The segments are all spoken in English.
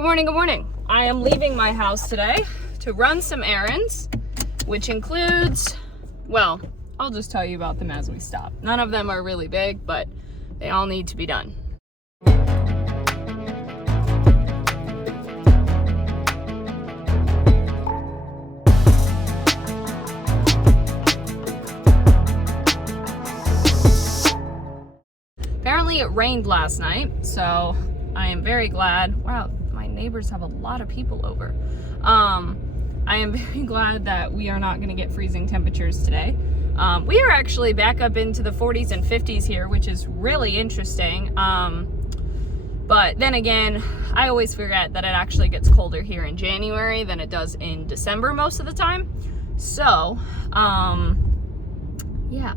Good morning, good morning. I am leaving my house today to run some errands, which includes, well, I'll just tell you about them as we stop. None of them are really big, but they all need to be done. Apparently it rained last night, so I am very glad. Wow, my neighbors have a lot of people over. I am very glad that we are not going to get freezing temperatures today. We are actually back up into the 40s and 50s here, which is really interesting. But then again, I always forget that it actually gets colder here in January than it does in December most of the time. So, yeah.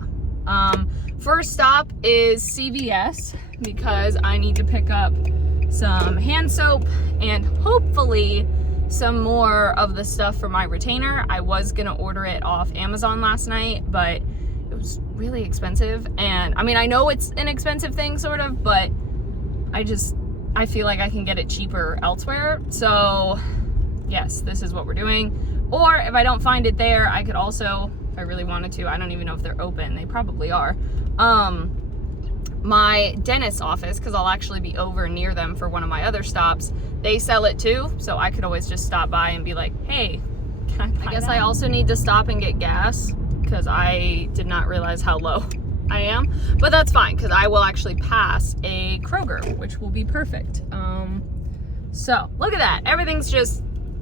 First stop is CVS because I need to pick up some hand soap and hopefully some more of the stuff for my retainer. I was gonna order it off Amazon last night, but it was really expensive. And I mean, I know it's an expensive thing sort of, but I feel like I can get it cheaper elsewhere. So yes, this is what we're doing. Or if I don't find it there, I could also, if I really wanted to, I don't even know if they're open. They probably are. My dentist's office, because I'll actually be over near them for one of my other stops, they sell it too. So I could always just stop by and be like, hey, can I guess that? I also need to stop and get gas because I did not realize how low I am. But that's fine because I will actually pass a Kroger, which will be perfect. So look at that. Everything's just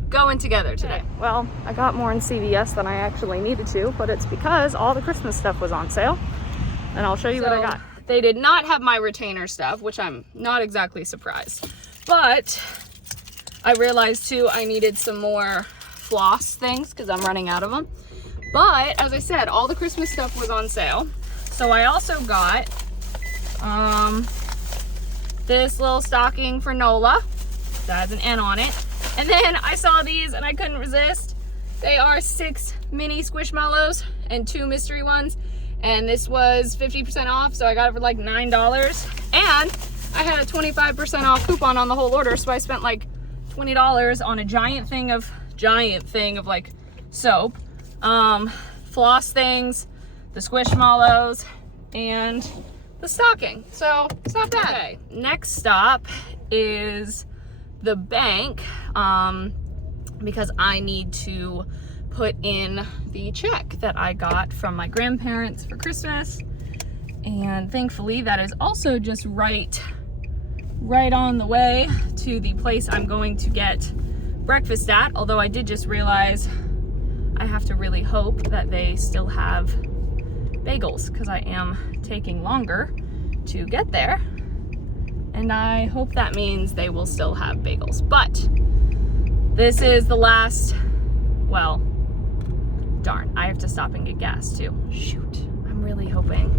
going together today. Okay. Well, I got more in CVS than I actually needed to, but it's because all the Christmas stuff was on sale. And I'll show you what I got. They did not have my retainer stuff, which I'm not exactly surprised. But I realized too I needed some more floss things because I'm running out of them. But as I said, all the Christmas stuff was on sale. So I also got this little stocking for Nola that has an N on it. And then I saw these and I couldn't resist. They are 6 mini Squishmallows and 2 mystery ones. And this was 50% off, so I got it for like $9. And I had a 25% off coupon on the whole order, so I spent like $20 on a giant thing of like soap, floss things, the Squishmallows, and the stocking. So it's not bad. Okay. Next stop is the bank, because I need to put in the check that I got from my grandparents for Christmas. And thankfully that is also just right on the way to the place I'm going to get breakfast at. Although I did just realize I have to really hope that they still have bagels because I am taking longer to get there. And I hope that means they will still have bagels. But this is the last, well, darn, I have to stop and get gas too. Shoot, I'm really hoping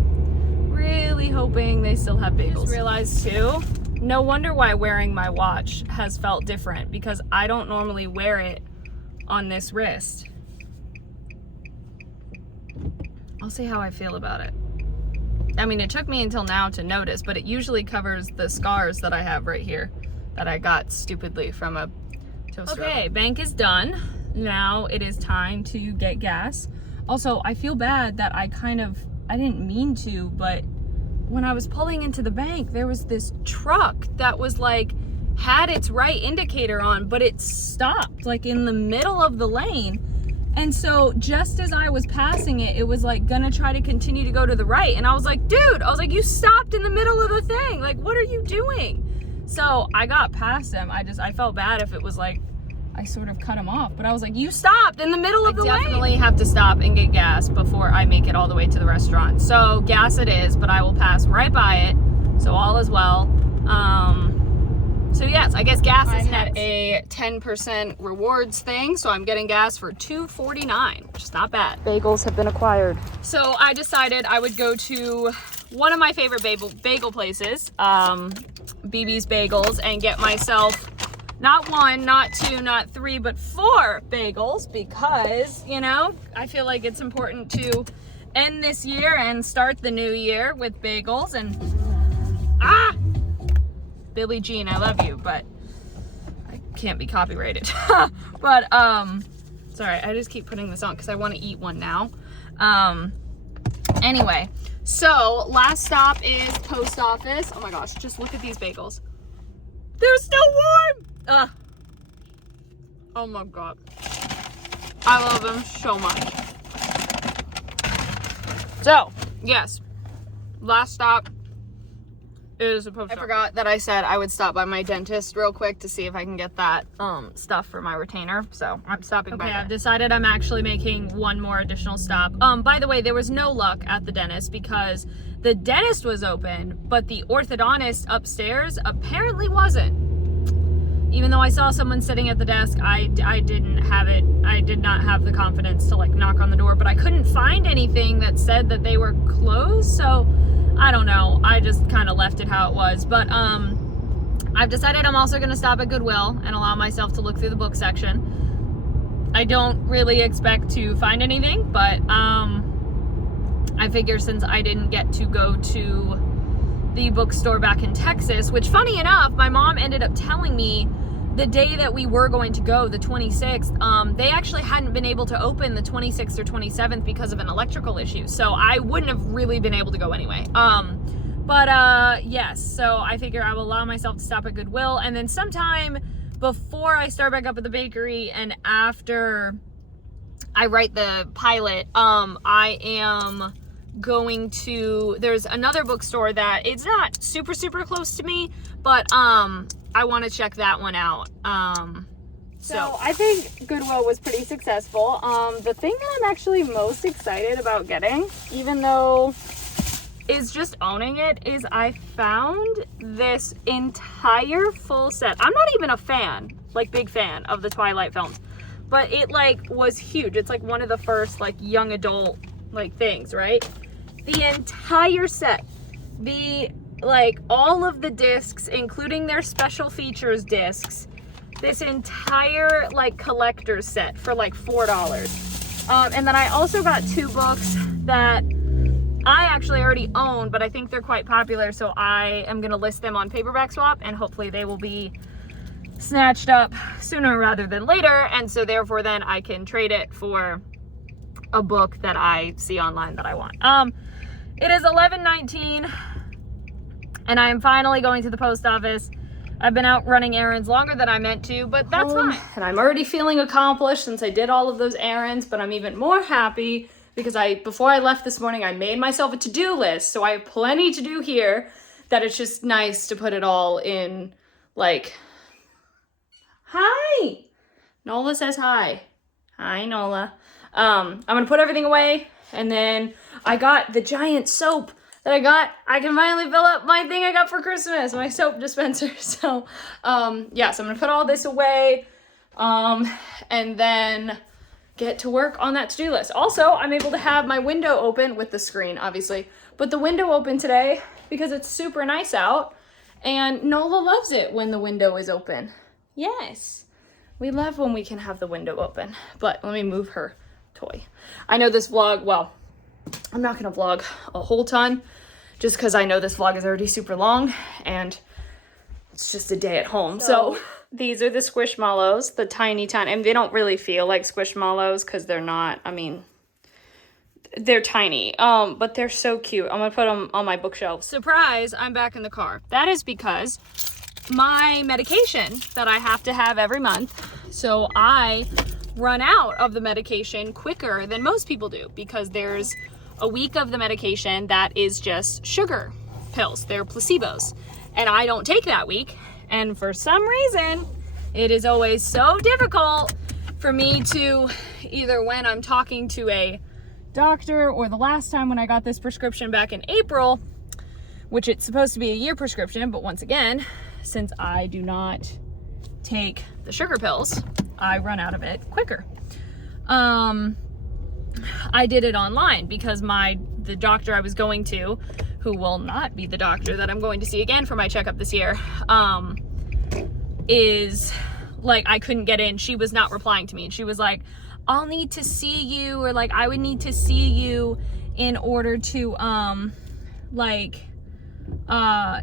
they still have bagels. I just realized too, no wonder why wearing my watch has felt different because I don't normally wear it on this wrist. I'll see how I feel about it. I mean, it took me until now to notice, but it usually covers the scars that I have right here that I got stupidly from a toaster. Okay, bank is done. Now it is time to get gas. Also, I feel bad that I didn't mean to, but when I was pulling into the bank, there was this truck that was like, had its right indicator on, but it stopped like in the middle of the lane. And so just as I was passing it, it was like gonna try to continue to go to the right. And I was like, dude, you stopped in the middle of the thing. Like, what are you doing? So I got past him. I felt bad if it was like, I sort of cut him off, but I was like, you stopped in the middle of the lane. I definitely have to stop and get gas before I make it all the way to the restaurant. So gas it is, but I will pass right by it. So all is well. So yes, I guess gas is next. I had a 10% rewards thing, so I'm getting gas for $2.49, which is not bad. Bagels have been acquired. So I decided I would go to one of my favorite bagel places, BB's Bagels, and get myself not 1, not 2, not 3, but 4 bagels because, you know, I feel like it's important to end this year and start the new year with bagels. And Billie Jean, I love you, but I can't be copyrighted. But, sorry, I just keep putting this on because I want to eat one now. Anyway, so last stop is post office. Oh my gosh, just look at these bagels. They're still warm. Oh my God. I love them so much. So, yes, last stop is a post office. I forgot that I said I would stop by my dentist real quick to see if I can get that stuff for my retainer. So I'm stopping by there. I've decided I'm actually making one more additional stop. By the way, there was no luck at the dentist because the dentist was open, but the orthodontist upstairs apparently wasn't. Even though I saw someone sitting at the desk, I didn't have it. I did not have the confidence to like knock on the door, but I couldn't find anything that said that they were closed. So I don't know. I just kind of left it how it was. But I've decided I'm also going to stop at Goodwill and allow myself to look through the book section. I don't really expect to find anything, but I figure since I didn't get to go to the bookstore back in Texas, which funny enough, my mom ended up telling me the day that we were going to go, the 26th, they actually hadn't been able to open the 26th or 27th because of an electrical issue. So I wouldn't have really been able to go anyway. Yes, so I figure I will allow myself to stop at Goodwill. And then sometime before I start back up at the bakery and after I write the pilot, I am going to, there's another bookstore that it's not super close to me, but I want to check that one out. So I think Goodwill was pretty successful. The thing that I'm actually most excited about getting, even though is just owning it, is I found this entire full set. I'm not even a fan, like big fan of the Twilight films, but it like was huge. It's like one of the first like young adult like things, right? The entire set, like all of the discs, including their special features discs, this entire like collector's set for like $4. And then I also got two books that I actually already own, but I think they're quite popular, so I am gonna list them on Paperback Swap, and hopefully they will be snatched up sooner rather than later, and so therefore then I can trade it for a book that I see online that I want. It is 11:19 and I am finally going to the post office. I've been out running errands longer than I meant to, but that's fine. And I'm already feeling accomplished since I did all of those errands, but I'm even more happy because before I left this morning, I made myself a to-do list. So I have plenty to do here that it's just nice to put it all in like, hi. Nola says hi. Hi, Nola. I'm gonna put everything away, and then I got the giant soap that I got. I can finally fill up my thing I got for Christmas, my soap dispenser. So, yeah, so I'm gonna put all this away, and then get to work on that to-do list. Also, I'm able to have my window open with the screen, obviously, but the window open today because it's super nice out, and Nola loves it when the window is open. Yes, we love when we can have the window open. But let me move her toy. I know this vlog, well, I'm not gonna vlog a whole ton just because I know this vlog is already super long and it's just a day at home. So these are the Squishmallows, the tiny, and they don't really feel like Squishmallows because they're not, I mean, they're tiny, but they're so cute. I'm gonna put them on my bookshelf. Surprise, I'm back in the car. That is because my medication that I have to have every month, so I run out of the medication quicker than most people do because there's a week of the medication that is just sugar pills. They're placebos. And I don't take that week. And for some reason, it is always so difficult for me to, either when I'm talking to a doctor or the last time when I got this prescription back in April, which it's supposed to be a year prescription, but once again, since I do not take the sugar pills, I run out of it quicker. I did it online because the doctor I was going to, who will not be the doctor that I'm going to see again for my checkup this year, is like, I couldn't get in. She was not replying to me. And she was like, I'll need to see you, or like, I would need to see you in order to,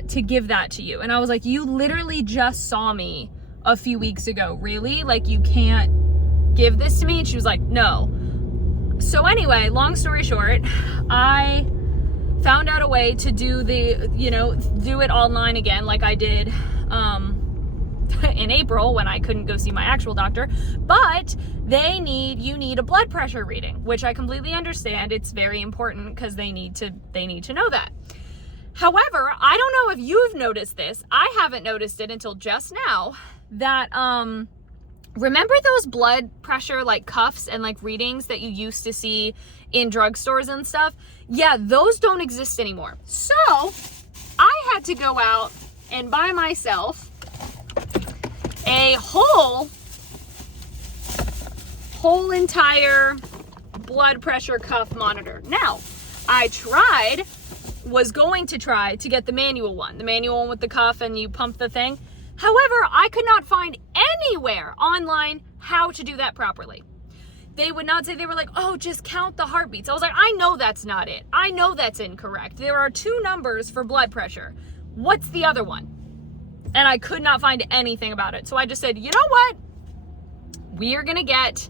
to give that to you. And I was like, you literally just saw me a few weeks ago. Really? Like, you can't give this to me? And she was like, no. So anyway, long story short, I found out a way to do do it online again, like I did in April when I couldn't go see my actual doctor. But you need a blood pressure reading, which I completely understand. It's very important because they need to know that. However, I don't know if you've noticed this. I haven't noticed it until just now that remember those blood pressure like cuffs and like readings that you used to see in drugstores and stuff? Yeah, those don't exist anymore. So I had to go out and buy myself a whole entire blood pressure cuff monitor. Now, I was going to try to get the manual one with the cuff and you pump the thing. However, I could not find anywhere online how to do that properly. They would not say. They were like, oh, just count the heartbeats. I was like, I know that's not it. I know that's incorrect. There are 2 numbers for blood pressure. What's the other one? And I could not find anything about it. So I just said, you know what? We're gonna get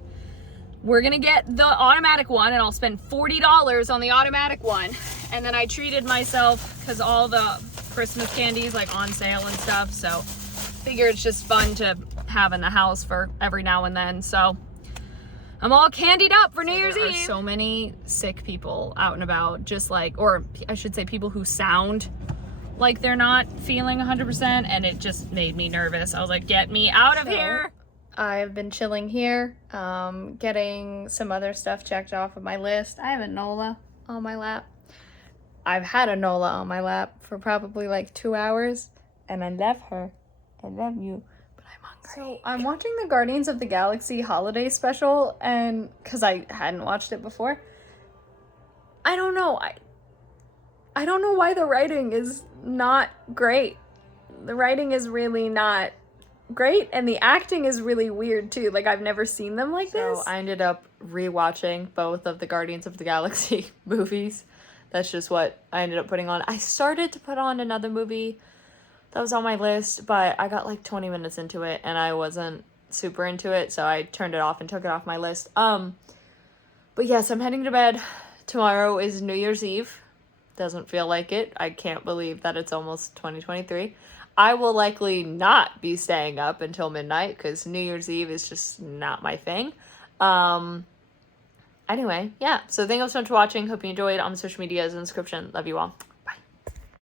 the automatic one, and I'll spend $40 on the automatic one. And then I treated myself because all the Christmas candy is like on sale and stuff. So figure it's just fun to have in the house for every now and then. So I'm all candied up for New Year's Eve. There are so many sick people out and about, just like, or I should say people who sound like they're not feeling 100%, and it just made me nervous. I was like, get me out of here. I've been chilling here, getting some other stuff checked off of my list. I have a Nola on my lap. I've had a Nola on my lap for probably like 2 hours, and I love her. I love you, but I'm hungry. So I'm watching the Guardians of the Galaxy holiday special, and because I hadn't watched it before, I don't know. I don't know why the writing is not great. The writing is really not great, and the acting is really weird too. Like, I've never seen them like this. So I ended up rewatching both of the Guardians of the Galaxy movies. That's just what I ended up putting on. I started to put on another movie that was on my list, but I got like 20 minutes into it and I wasn't super into it, so I turned it off and took it off my list. But yes, I'm heading to bed. Tomorrow is New Year's Eve. Doesn't feel like it. I can't believe that it's almost 2023. I will likely not be staying up until midnight because New Year's Eve is just not my thing. Anyway, yeah. So thank you so much for watching. Hope you enjoyed. On the social medias in the description. Love you all.